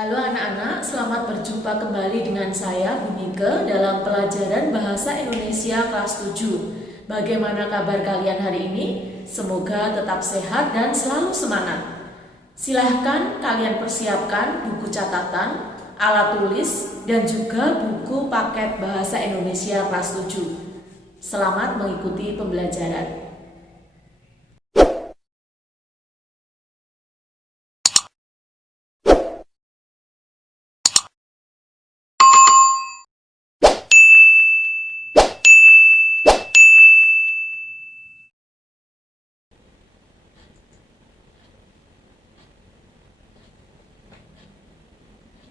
Halo anak-anak, selamat berjumpa kembali dengan saya, Bu Nike, dalam pelajaran Bahasa Indonesia kelas 7. Bagaimana kabar kalian hari ini? Semoga tetap sehat dan selalu semangat. Silahkan kalian persiapkan buku catatan, alat tulis, dan juga buku paket Bahasa Indonesia kelas 7. Selamat mengikuti pembelajaran.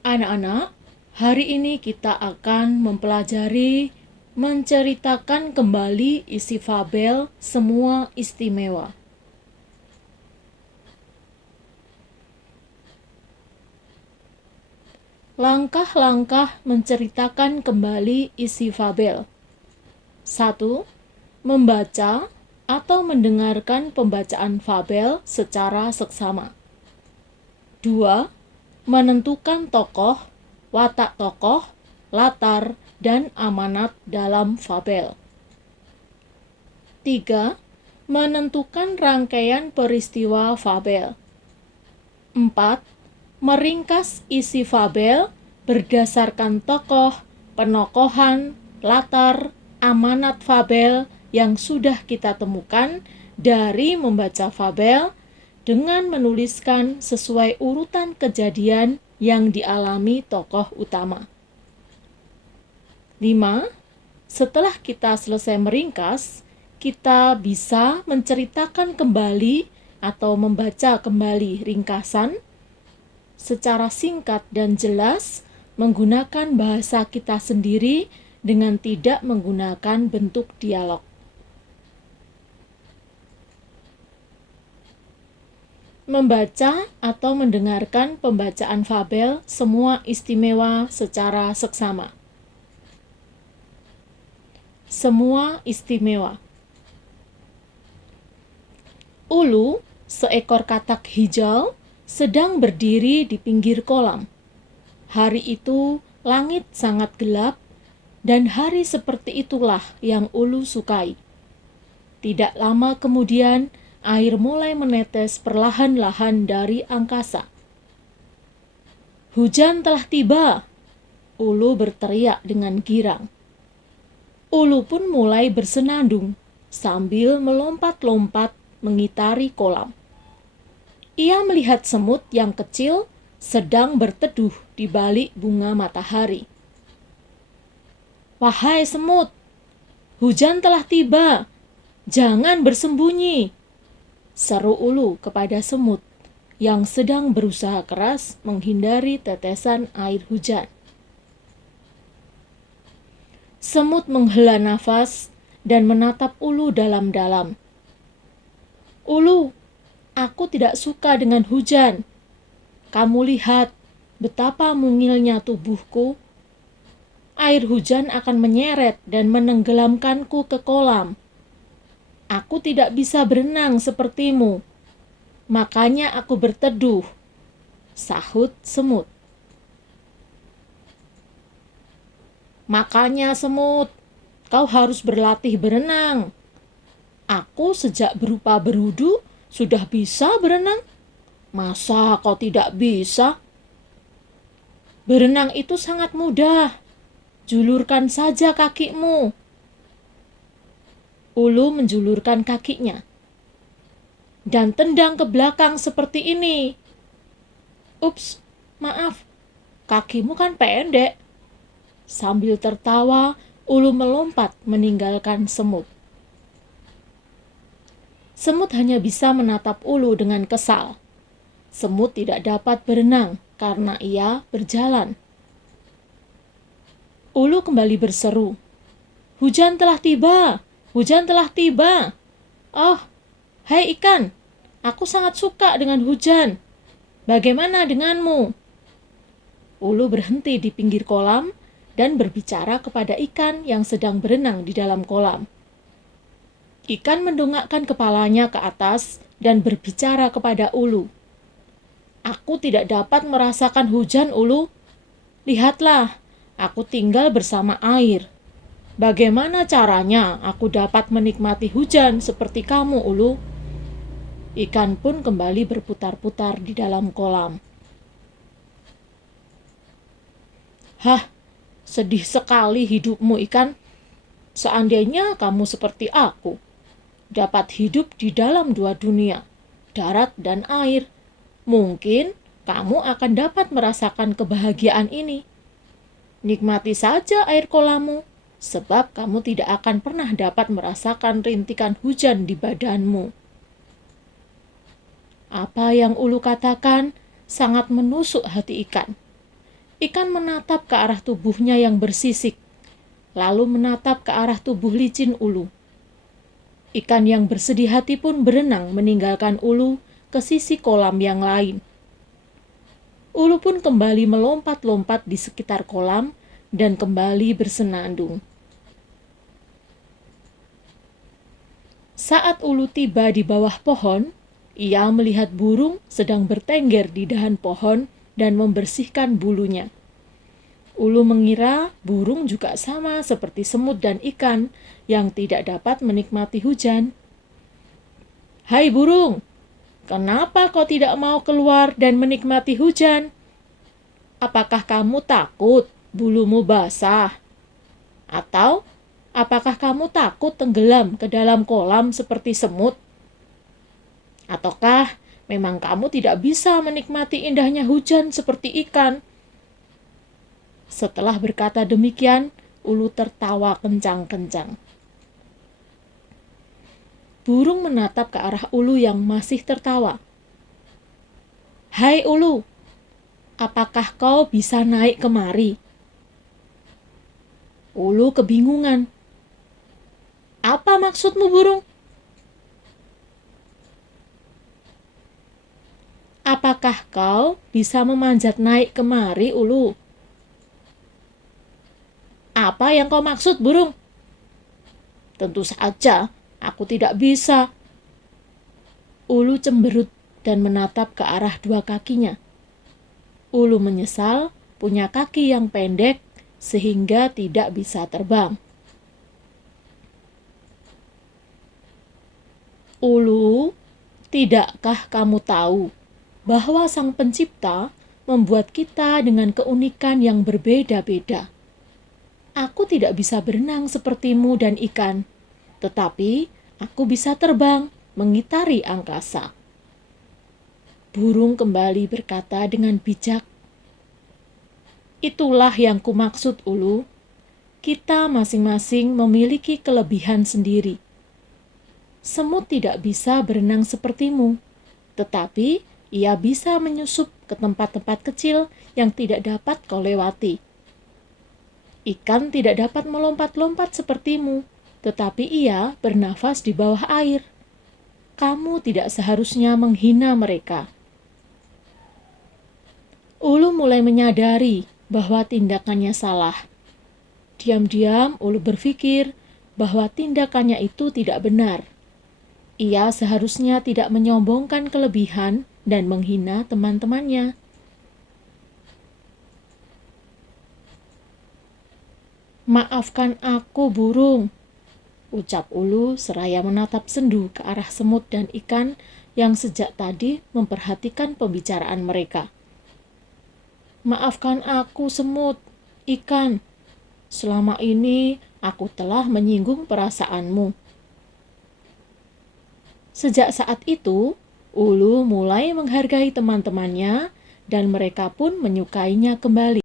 Anak-anak, hari ini kita akan mempelajari menceritakan kembali isi fabel Semua Istimewa. Langkah-langkah menceritakan kembali isi fabel. 1. Membaca atau mendengarkan pembacaan fabel secara seksama. 2. Menentukan tokoh, watak tokoh, latar, dan amanat dalam fabel. 3. Menentukan rangkaian peristiwa fabel. 4. Meringkas isi fabel berdasarkan tokoh, penokohan, latar, amanat fabel yang sudah kita temukan dari membaca fabel dengan menuliskan sesuai urutan kejadian yang dialami tokoh utama. 5. Setelah kita selesai meringkas, kita bisa menceritakan kembali atau membaca kembali ringkasan secara singkat dan jelas menggunakan bahasa kita sendiri dengan tidak menggunakan bentuk dialog. Membaca atau mendengarkan pembacaan fabel Semua Istimewa secara seksama. Semua Istimewa. Ulu, seekor katak hijau, sedang berdiri di pinggir kolam. Hari itu langit sangat gelap, dan hari seperti itulah yang Ulu sukai. Tidak lama kemudian, air mulai menetes perlahan-lahan dari angkasa. Hujan telah tiba, Ulu berteriak dengan girang. Ulu pun mulai bersenandung sambil melompat-lompat mengitari kolam. Ia melihat semut yang kecil sedang berteduh di balik bunga matahari. "Wahai semut, hujan telah tiba, jangan bersembunyi," seru Ulu kepada semut yang sedang berusaha keras menghindari tetesan air hujan. Semut menghela nafas dan menatap Ulu dalam-dalam. "Ulu, aku tidak suka dengan hujan. Kamu lihat betapa mungilnya tubuhku. Air hujan akan menyeret dan menenggelamkanku ke kolam. Aku tidak bisa berenang sepertimu. Makanya aku berteduh," sahut semut. "Makanya semut, kau harus berlatih berenang. Aku sejak berupa berudu sudah bisa berenang. Masa kau tidak bisa? Berenang itu sangat mudah. Julurkan saja kakimu." Ulu menjulurkan kakinya dan tendang ke belakang seperti ini. "Ups, maaf, kakimu kan pendek." Sambil tertawa, Ulu melompat meninggalkan semut. Semut hanya bisa menatap Ulu dengan kesal. Semut tidak dapat berenang karena ia berjalan. Ulu kembali berseru, "Hujan telah tiba, hujan telah tiba. Oh, hai ikan, aku sangat suka dengan hujan. Bagaimana denganmu?" Ulu berhenti di pinggir kolam dan berbicara kepada ikan yang sedang berenang di dalam kolam. Ikan mendongakkan kepalanya ke atas dan berbicara kepada Ulu. Aku tidak dapat merasakan hujan, Ulu. Lihatlah, aku tinggal bersama air. Bagaimana caranya aku dapat menikmati hujan seperti kamu, Ulu? Ikan pun kembali berputar-putar di dalam kolam. Hah, sedih sekali hidupmu, ikan. Seandainya kamu seperti aku, dapat hidup di dalam dua dunia, darat dan air, mungkin kamu akan dapat merasakan kebahagiaan ini. Nikmati saja air kolammu, sebab kamu tidak akan pernah dapat merasakan rintikan hujan di badanmu. Apa yang Ulu katakan sangat menusuk hati ikan. Ikan menatap ke arah tubuhnya yang bersisik, lalu menatap ke arah tubuh licin Ulu. Ikan yang bersedih hati pun berenang meninggalkan Ulu ke sisi kolam yang lain. Ulu pun kembali melompat-lompat di sekitar kolam dan kembali bersenandung. Saat Ulu tiba di bawah pohon, ia melihat burung sedang bertengger di dahan pohon dan membersihkan bulunya. Ulu mengira burung juga sama seperti semut dan ikan yang tidak dapat menikmati hujan. "Hai burung, kenapa kau tidak mau keluar dan menikmati hujan? Apakah kamu takut bulumu basah? Atau apakah kamu takut tenggelam ke dalam kolam seperti semut? Ataukah memang kamu tidak bisa menikmati indahnya hujan seperti ikan?" Setelah berkata demikian, Ulu tertawa kencang-kencang. Burung menatap ke arah Ulu yang masih tertawa. "Hai Ulu, apakah kau bisa naik kemari?" Ulu kebingungan. "Apa maksudmu, burung? Apakah kau bisa memanjat naik kemari, Ulu?" "Apa yang kau maksud, burung?" "Tentu saja, aku tidak bisa." Ulu cemberut dan menatap ke arah dua kakinya. Ulu menyesal punya kaki yang pendek sehingga tidak bisa terbang. "Ulu, tidakkah kamu tahu bahwa Sang Pencipta membuat kita dengan keunikan yang berbeda-beda? Aku tidak bisa berenang sepertimu dan ikan, tetapi aku bisa terbang mengitari angkasa." Burung kembali berkata dengan bijak, "Itulah yang kumaksud, Ulu. Kita masing-masing memiliki kelebihan sendiri. Semut tidak bisa berenang sepertimu, tetapi ia bisa menyusup ke tempat-tempat kecil yang tidak dapat kau lewati. Ikan tidak dapat melompat-lompat sepertimu, tetapi ia bernafas di bawah air. Kamu tidak seharusnya menghina mereka." Ulu mulai menyadari bahwa tindakannya salah. Diam-diam Ulu berpikir bahwa tindakannya itu tidak benar. Ia seharusnya tidak menyombongkan kelebihan dan menghina teman-temannya. "Maafkan aku, burung," ucap Ulu seraya menatap sendu ke arah semut dan ikan yang sejak tadi memperhatikan pembicaraan mereka. "Maafkan aku, semut, ikan. Selama ini aku telah menyinggung perasaanmu." Sejak saat itu, Ulu mulai menghargai teman-temannya dan mereka pun menyukainya kembali.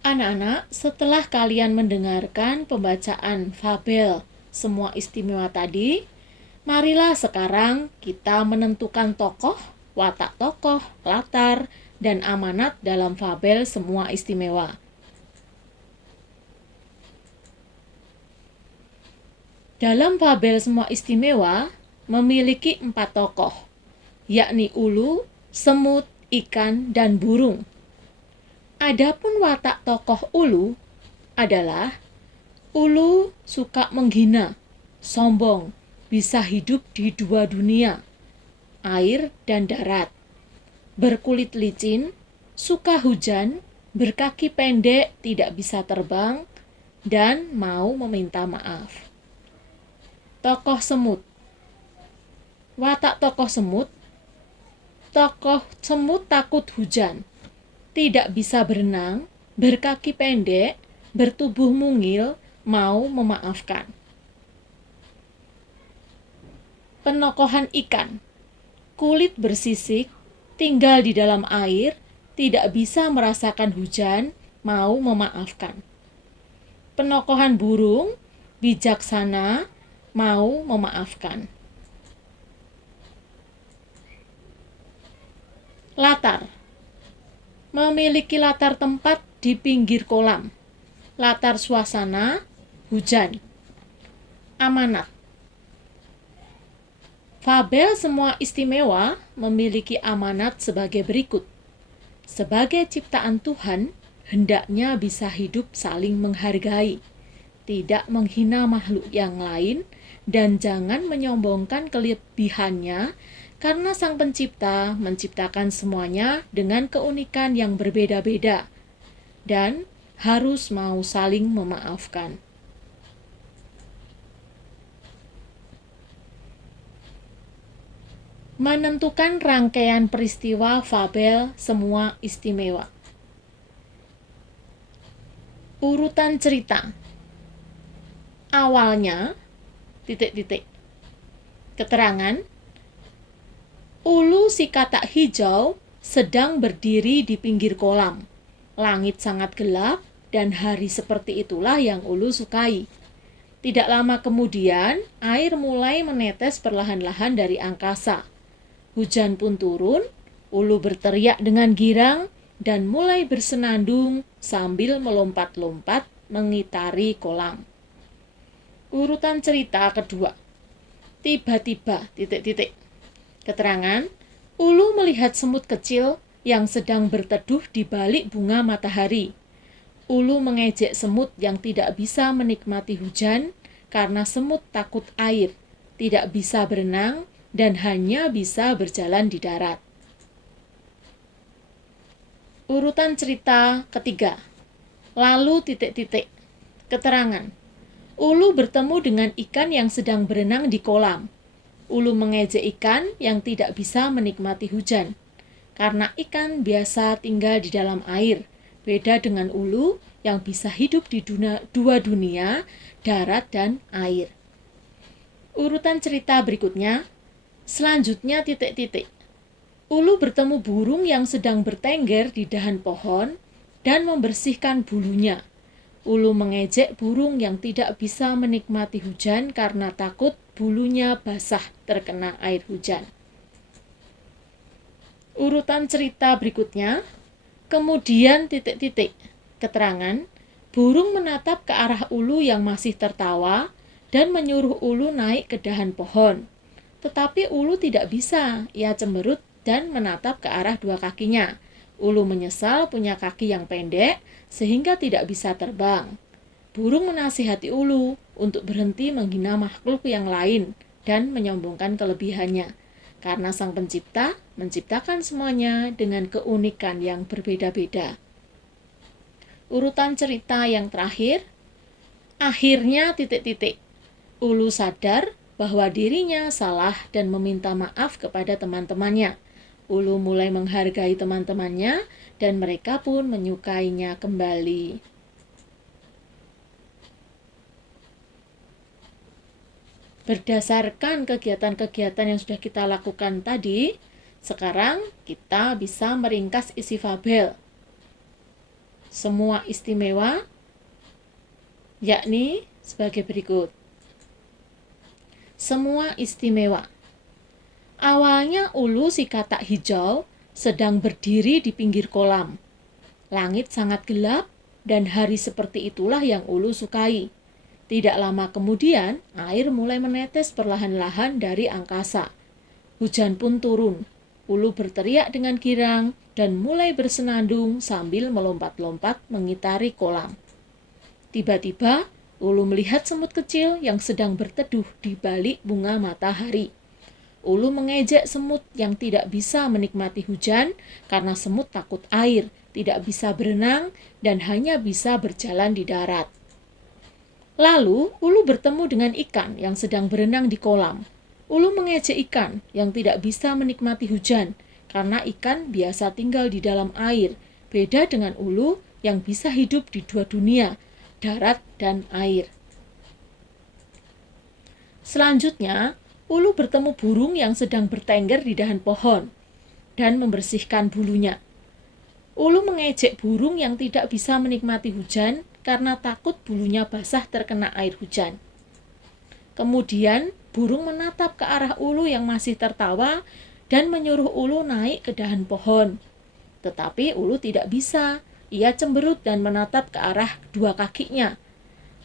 Anak-anak, setelah kalian mendengarkan pembacaan fabel Semua Istimewa tadi, marilah sekarang kita menentukan tokoh, watak tokoh, latar, dan amanat dalam fabel Semua Istimewa. Dalam fabel Semua Istimewa memiliki 4 tokoh, yakni Ulu, semut, ikan, dan burung. Adapun watak tokoh Ulu adalah Ulu suka menghina, sombong, bisa hidup di dua dunia, air dan darat. Berkulit licin, suka hujan, berkaki pendek, tidak bisa terbang, dan mau meminta maaf. Tokoh semut. Watak tokoh semut takut hujan, tidak bisa berenang, berkaki pendek, bertubuh mungil, mau memaafkan. Penokohan ikan. Kulit bersisik, tinggal di dalam air, tidak bisa merasakan hujan, mau memaafkan. Penokohan burung, bijaksana, mau memaafkan. Latar. Memiliki latar tempat di pinggir kolam. Latar suasana, hujan. Amanat. Fabel Semua Istimewa memiliki amanat sebagai berikut. Sebagai ciptaan Tuhan, hendaknya bisa hidup saling menghargai, tidak menghina makhluk yang lain, dan jangan menyombongkan kelebihannya, karena Sang Pencipta menciptakan semuanya dengan keunikan yang berbeda-beda, dan harus mau saling memaafkan. Menentukan rangkaian peristiwa fabel Semua Istimewa. Urutan cerita. Awalnya, Keterangan, Ulu si katak hijau sedang berdiri di pinggir kolam. Langit sangat gelap dan hari seperti itulah yang Ulu sukai. Tidak lama kemudian, air mulai menetes perlahan-lahan dari angkasa. Hujan pun turun, Ulu berteriak dengan girang dan mulai bersenandung sambil melompat-lompat mengitari kolam. Urutan cerita kedua. Tiba-tiba, Keterangan, Ulu melihat semut kecil yang sedang berteduh di balik bunga matahari. Ulu mengejek semut yang tidak bisa menikmati hujan karena semut takut air, tidak bisa berenang, dan hanya bisa berjalan di darat. Urutan cerita ketiga. Lalu Keterangan, Ulu bertemu dengan ikan yang sedang berenang di kolam. Ulu mengejek ikan yang tidak bisa menikmati hujan, karena ikan biasa tinggal di dalam air, beda dengan Ulu yang bisa hidup di dua dunia, darat dan air. Urutan cerita berikutnya. Selanjutnya Ulu bertemu burung yang sedang bertengger di dahan pohon dan membersihkan bulunya. Ulu mengejek burung yang tidak bisa menikmati hujan karena takut bulunya basah terkena air hujan. Urutan cerita berikutnya. Kemudian Keterangan, burung menatap ke arah Ulu yang masih tertawa dan menyuruh Ulu naik ke dahan pohon. Tetapi Ulu tidak bisa, ia cemberut dan menatap ke arah dua kakinya. Ulu menyesal punya kaki yang pendek sehingga tidak bisa terbang. Burung menasihati Ulu untuk berhenti menghina makhluk yang lain dan menyombongkan kelebihannya, karena Sang Pencipta menciptakan semuanya dengan keunikan yang berbeda-beda. Urutan cerita yang terakhir. Akhirnya Ulu sadar bahwa dirinya salah dan meminta maaf kepada teman-temannya. Ulu mulai menghargai teman-temannya dan mereka pun menyukainya kembali. Berdasarkan kegiatan-kegiatan yang sudah kita lakukan tadi, sekarang kita bisa meringkas isi fabel Semua Istimewa, yakni sebagai berikut. Semua Istimewa. Awalnya Ulu si katak hijau sedang berdiri di pinggir kolam. Langit sangat gelap dan hari seperti itulah yang Ulu sukai. Tidak lama kemudian, air mulai menetes perlahan-lahan dari angkasa. Hujan pun turun. Ulu berteriak dengan girang dan mulai bersenandung sambil melompat-lompat mengitari kolam. Tiba-tiba, Ulu melihat semut kecil yang sedang berteduh di balik bunga matahari. Ulu mengejek semut yang tidak bisa menikmati hujan karena semut takut air, tidak bisa berenang, dan hanya bisa berjalan di darat. Lalu, Ulu bertemu dengan ikan yang sedang berenang di kolam. Ulu mengejek ikan yang tidak bisa menikmati hujan, karena ikan biasa tinggal di dalam air, beda dengan Ulu yang bisa hidup di dua dunia, darat dan air. Selanjutnya, Ulu bertemu burung yang sedang bertengger di dahan pohon dan membersihkan bulunya. Ulu mengejek burung yang tidak bisa menikmati hujan karena takut bulunya basah terkena air hujan. Kemudian, burung menatap ke arah Ulu yang masih tertawa dan menyuruh Ulu naik ke dahan pohon. Tetapi Ulu tidak bisa. Ia cemberut dan menatap ke arah dua kakinya.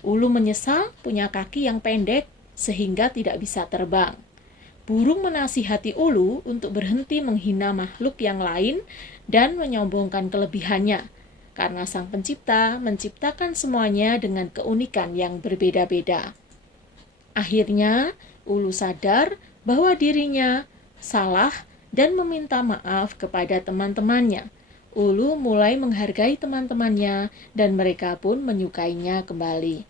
Ulu menyesal punya kaki yang pendek sehingga tidak bisa terbang. Burung menasihati Ulu untuk berhenti menghina makhluk yang lain dan menyombongkan kelebihannya, karena Sang Pencipta menciptakan semuanya dengan keunikan yang berbeda-beda. Akhirnya, Ulu sadar bahwa dirinya salah dan meminta maaf kepada teman-temannya. Ulu mulai menghargai teman-temannya dan mereka pun menyukainya kembali.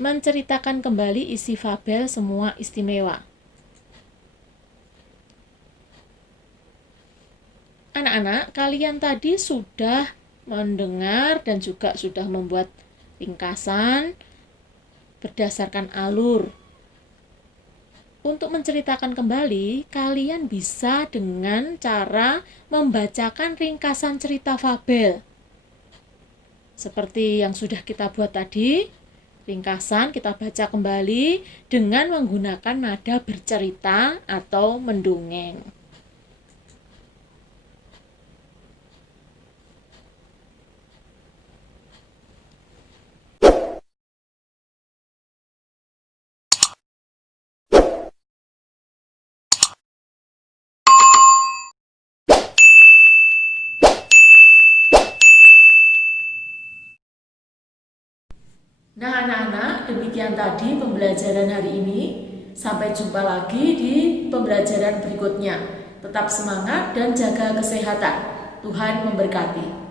Menceritakan kembali isi fabel Semua Istimewa. Anak-anak, kalian tadi sudah mendengar dan juga sudah membuat ringkasan berdasarkan alur. Untuk menceritakan kembali, kalian bisa dengan cara membacakan ringkasan cerita fabel. Seperti yang sudah kita buat tadi, ringkasan kita baca kembali dengan menggunakan nada bercerita atau mendongeng. Nah anak-anak, demikian tadi pembelajaran hari ini. Sampai jumpa lagi di pembelajaran berikutnya. Tetap semangat dan jaga kesehatan. Tuhan memberkati.